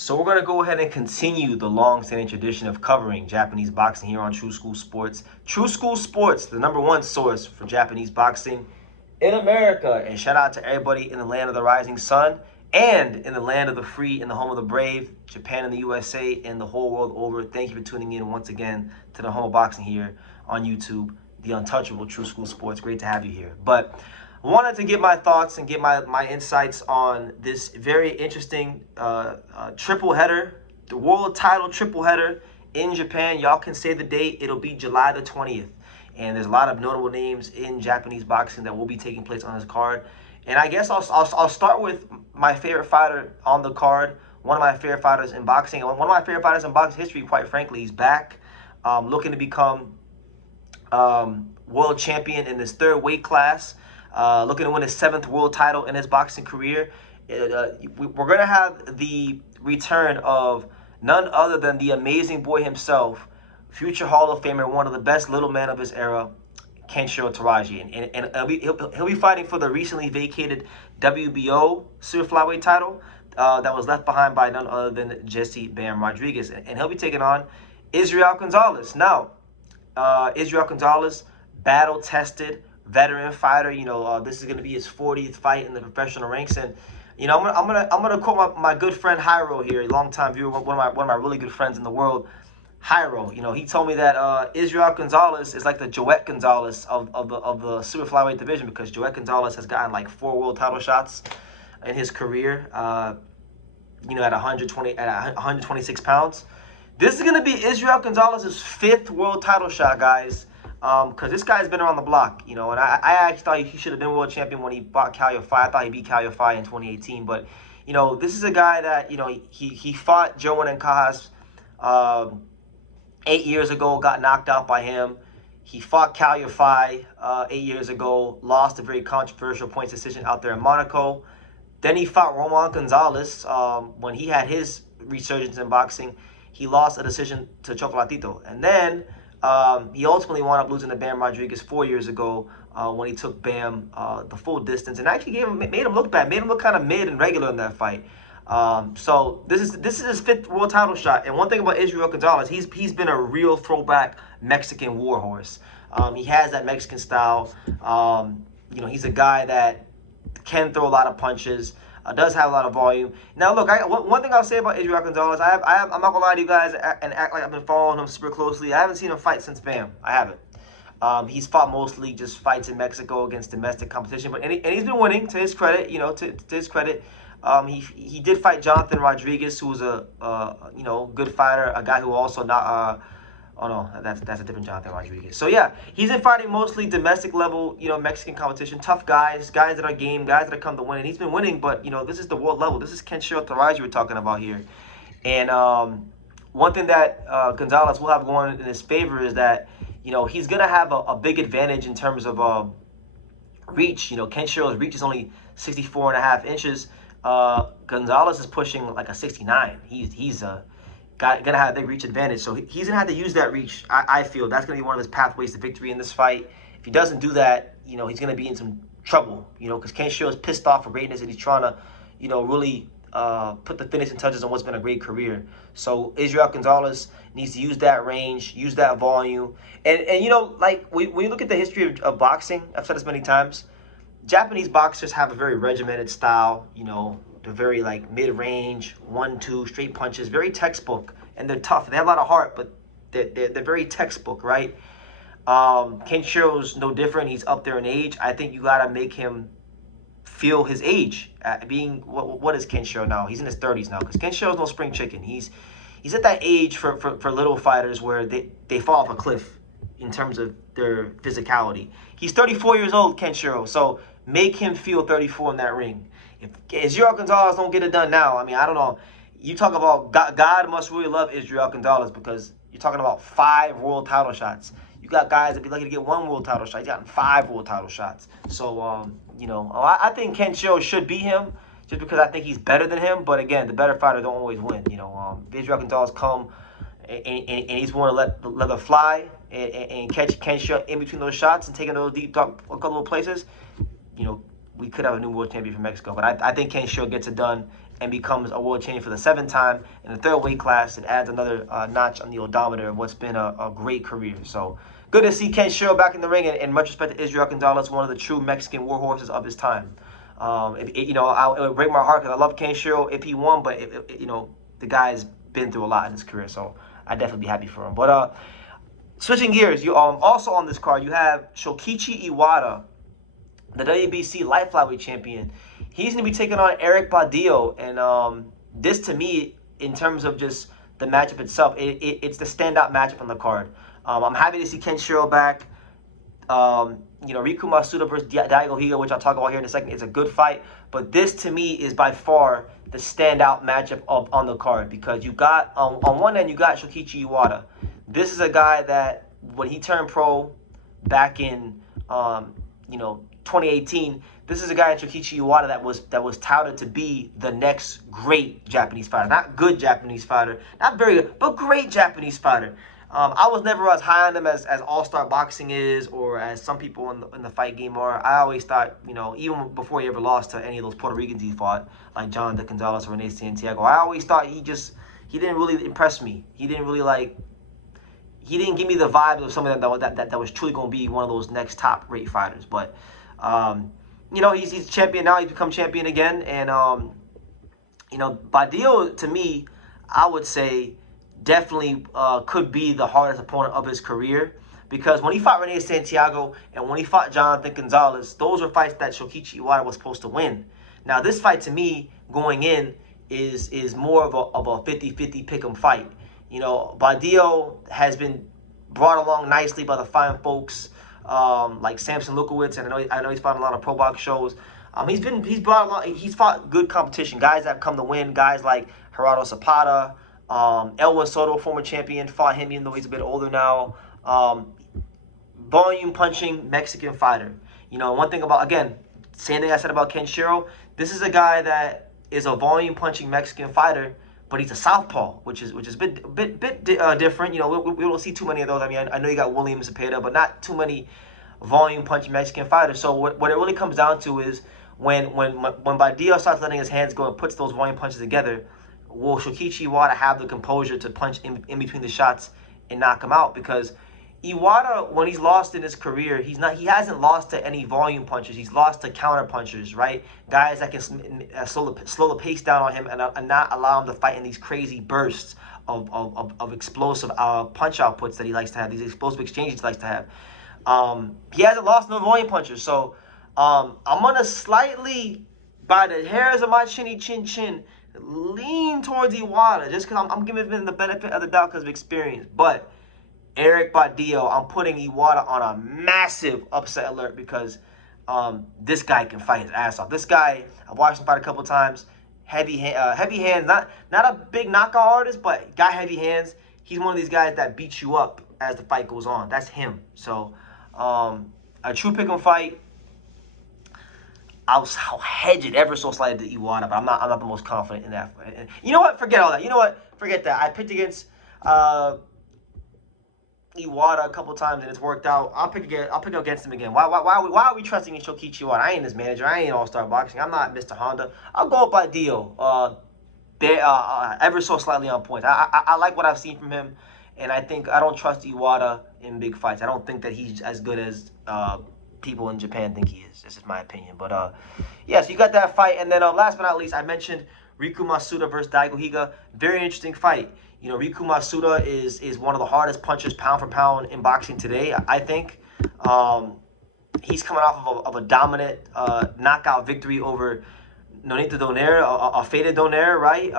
So we're going to go ahead and continue the long-standing tradition of covering Japanese boxing here on True School Sports. True School Sports, the #1 source for Japanese boxing in America. And shout out to everybody in the land of the rising sun and in the land of the free and the home of the brave, Japan and the USA and the whole world over. Thank you for tuning in once again to the home of boxing here on YouTube, the untouchable True School Sports. Great to have you here. But I wanted to give my thoughts and give my insights on this very interesting triple header, the world title triple header in Japan. Y'all can say the date. It'll be July the 20th. And there's a lot of notable names in Japanese boxing that will be taking place on this card. And I guess I'll start with my favorite fighter on the card, one of my favorite fighters in boxing. One of my favorite fighters in boxing history, quite frankly. He's back, looking to become world champion in his third weight class. Looking to win his 7th world title in his boxing career. We're going to have the return of none other than the amazing boy himself, future Hall of Famer, one of the best little men of his era, Kenshiro Teraji. And he'll be fighting for the recently vacated WBO super flyweight title that was left behind by none other than Jesse Bam Rodriguez. And he'll be taking on Israel Gonzalez. Now, Israel Gonzalez, battle-tested veteran fighter. This is going to be his 40th fight in the professional ranks, and I'm gonna quote my good friend Hyro here, a longtime viewer, one of my really good friends in the world. Hyro, he told me that Israel Gonzalez is like the Joet Gonzalez of the super flyweight division, because Joet Gonzalez has gotten like 4 world title shots in his career. At 126 pounds. This is gonna be Israel Gonzalez's 5th world title shot, guys. Because this guy's been around the block, and I actually thought he should have been world champion when he fought Cal Yafai. I thought he beat Cal Yafai in 2018, but this is a guy that he fought Joan Encajas 8 years ago, got knocked out by him. He fought Cal Yafai 8 years ago, lost a very controversial points decision out there in Monaco. Then he fought Roman Gonzalez when he had his resurgence in boxing. He lost a decision to Chocolatito, and then he ultimately wound up losing to Bam Rodriguez 4 years ago when he took Bam the full distance and actually made him look bad, made him look kind of mid and regular in that fight. So this is his 5th world title shot. And one thing about Israel Gonzalez, he's been a real throwback Mexican warhorse. He has that Mexican style. He's a guy that can throw a lot of punches. Does have a lot of volume. Now, look, one thing I'll say about Israel Gonzalez, I'm not gonna lie to you guys and act like I've been following him super closely. I haven't seen him fight since Bam. I haven't. He's fought mostly just fights in Mexico against domestic competition, but he's been winning, to his credit. To his credit, he did fight Jonathan Rodriguez, who was a good fighter, a guy who also not. Oh no, that's a different Jonathan Rodriguez. So yeah, he's been fighting mostly domestic level, Mexican competition, tough guys that are game, guys that come to win, and he's been winning. But this is the world level. This is Kenshiro Teraji we're talking about here. And one thing that Gonzalez will have going in his favor is that he's gonna have a big advantage in terms of reach. Kenshiro's reach is only 64.5 inches. Gonzalez is pushing like a 69. He's gonna have a big reach advantage, so he's gonna have to use that reach. I feel that's gonna be one of his pathways to victory in this fight. If he doesn't do that, he's gonna be in some trouble. Because Kenshiro is pissed off for greatness, and he's trying to, really put the finishing touches on what's been a great career. So Israel Gonzalez needs to use that range, use that volume, and like when you look at the history of boxing, I've said this many times. Japanese boxers have a very regimented style. They're very like mid-range, 1-2 straight punches, very textbook, and they're tough. They have a lot of heart, but they're very textbook, right? Kenshiro's no different. He's up there in age. I think you gotta make him feel his age. Being what is Kenshiro now? He's in his 30s now, because Kenshiro's no spring chicken. He's at that age for little fighters where they fall off a cliff in terms of their physicality. He's 34 years old, Kenshiro, so make him feel 34 in that ring. If Israel Gonzalez don't get it done now, I don't know. You talk about God must really love Israel Gonzalez, because you're talking about 5 world title shots. You got guys that be lucky to get 1 world title shot. He's gotten 5 world title shots. So, I think Kenshiro should beat him just because I think he's better than him. But again, the better fighter don't always win. If Israel Gonzalez come and he's willing to let the leather fly and catch Kenshiro in between those shots and taking those deep, dark, a couple of places, we could have a new world champion from Mexico. But I think Kenshiro gets it done and becomes a world champion for the 7th time in the 3rd weight class. It adds another notch on the odometer of what's been a great career. So good to see Kenshiro back in the ring, and much respect to Israel Gonzalez, one of the true Mexican war horses of his time. It would break my heart because I love Kenshiro if he won, but the guy's been through a lot in his career, so I'd definitely be happy for him. But switching gears, you also on this card you have Shokichi Iwata, the WBC light flyweight champion. He's going to be taking on Erik Badillo, and this to me, in terms of just the matchup itself, it's the standout matchup on the card. I'm happy to see Kenshiro back. Riku Masuda versus Daigo Higa, which I'll talk about here in a second, is a good fight. But this to me is by far the standout matchup on the card, because you got on one end you got Shokichi Iwata. This is a guy that when he turned pro back in 2018, this is a guy in Shokichi Iwata that was touted to be the next great Japanese fighter. Not good Japanese fighter, not very good, but great Japanese fighter. I was never as high on him as All-Star Boxing is, or as some people in the fight game are. I always thought, even before he ever lost to any of those Puerto Ricans he fought, like John de Gonzalez or Rene Santiago, I always thought he didn't really impress me. He didn't give me the vibe of somebody that was truly going to be one of those next top great fighters. But he's champion now. He's become champion again, and Badillo, to me, I would say, definitely could be the hardest opponent of his career, because when he fought Rene Santiago and when he fought Jonathan Gonzalez, those were fights that Shokichi Iwata was supposed to win. Now this fight, to me, going in is more of a 50-50 pick'em fight. Badillo has been brought along nicely by the fine folks like Samson Lukowitz, and I know he's fought a lot of pro box shows. He's brought along, he's fought good competition, guys that have come to win, guys like Gerardo Zapata. Elwin Soto, former champion, fought him even though he's a bit older now. Volume punching Mexican fighter. One thing about, again, same thing I said about Kenshiro, this is a guy that is a volume punching Mexican fighter, but he's a southpaw, which is a bit different. We don't see too many of those. I mean, I know you got William Zepeda, but not too many volume punching Mexican fighters. So what it really comes down to is when Badillo starts letting his hands go and puts those volume punches together, will Shokichi Iwata have the composure to punch in between the shots and knock him out? Because Iwata, when he's lost in his career, he hasn't lost to any volume punchers. He's lost to counter punchers, right? Guys that can slow the pace down on him and not allow him to fight in these crazy bursts of explosive punch outputs that he likes to have, these explosive exchanges he likes to have. He hasn't lost no volume punchers. So I'm going to slightly, by the hairs of my chinny chin, lean towards Iwata, just because I'm giving him the benefit of the doubt because of experience. But Erik Badillo, I'm putting Iwata on a massive upset alert, because this guy can fight his ass off. This guy, I've watched him fight a couple times. Heavy hands, not a big knockout artist, but got heavy hands. He's one of these guys that beats you up as the fight goes on. That's him. So a true pick'em fight. I'll hedge it ever so slightly to Iwata, but I'm not the most confident in that. You know what? Forget all that. You know what? Forget that. I picked against Iwata a couple times and it's worked out. I'll pick against him again. Why are we trusting in Shokichi Iwata? I ain't his manager. I ain't All-Star Boxing. I'm not Mr. Honda. I'll go by Dio. Ever so slightly on point. I like what I've seen from him, and I don't trust Iwata in big fights. I don't think that he's as good as people in Japan think he is. This is my opinion. But yeah, so you got that fight, and then last but not least, I mentioned Riku Masuda versus Daigo Higa. Very interesting fight. Riku Masuda is one of the hardest punchers pound for pound in boxing today, I think. He's coming off of a dominant knockout victory over Nonito Donaire, a faded Donaire, right?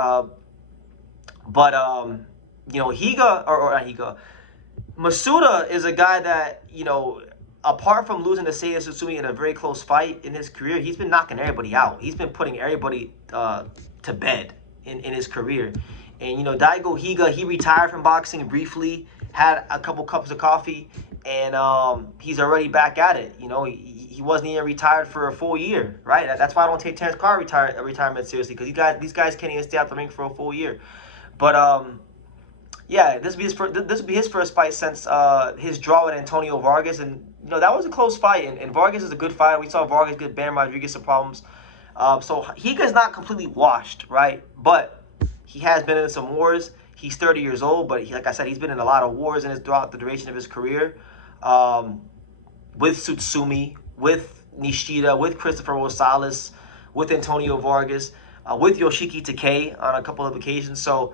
But Higa, or not Higa, Masuda is a guy that, apart from losing to Seiya Sutsumi in a very close fight in his career, he's been knocking everybody out. He's been putting everybody to bed in his career. And, Daigo Higa, he retired from boxing briefly, had a couple cups of coffee, and he's already back at it. He wasn't even retired for a full year, right? That's why I don't take Terrence Carr retirement seriously, because these guys can't even stay out the ring for a full year. But, yeah, this would be his first fight since his draw with Antonio Vargas, and that was a close fight. And Vargas is a good fighter. We saw Vargas give Bam Rodriguez some problems So Higa's not completely washed, right? But he has been in some wars. He's 30 years old, but like I said, he's been in a lot of wars throughout the duration of his career. With Tsutsumi, with Nishida, with Christopher Rosales, with Antonio Vargas, with Yoshiki Takei on a couple of occasions. So,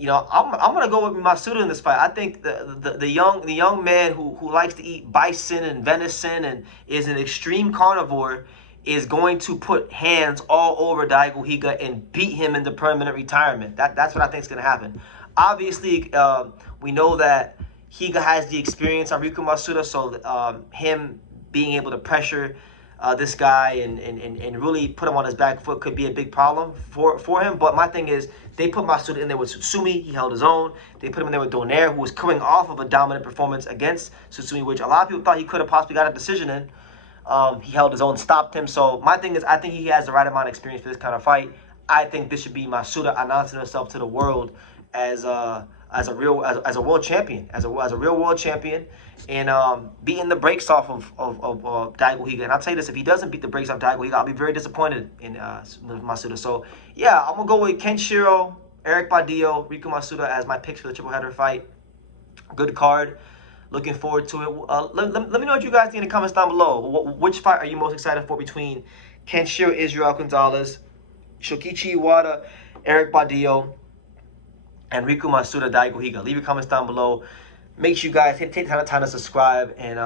I'm gonna go with Masuda in this fight. I think the young man who likes to eat bison and venison and is an extreme carnivore is going to put hands all over Daigo Higa and beat him into permanent retirement. That's what I think is gonna happen. Obviously, we know that Higa has the experience on Riku Masuda, so him being able to pressure this guy and really put him on his back foot could be a big problem for him. But my thing is, they put Masuda in there with Tsutsumi. He held his own. They put him in there with Donaire, who was coming off of a dominant performance against Tsutsumi, which a lot of people thought he could have possibly got a decision in. He held his own, stopped him. So my thing is, I think he has the right amount of experience for this kind of fight. I think this should be Masuda announcing himself to the world as a world champion, as a real world champion, and beating the brakes off of Daigo Higa. And I'll tell you this: if he doesn't beat the brakes off Daigo Higa, I'll be very disappointed in Masuda. So yeah, I'm gonna go with Kenshiro, Erik Badillo, Riku Masuda as my picks for the triple header fight. Good card. Looking forward to it. Let me know what you guys think in the comments down below. Which fight are you most excited for between Kenshiro Gonzalez, Shokichi Iwata, Erik Badillo, and Riku Masuda, Daigo Higa? Leave your comments down below. Make sure you guys take time to subscribe and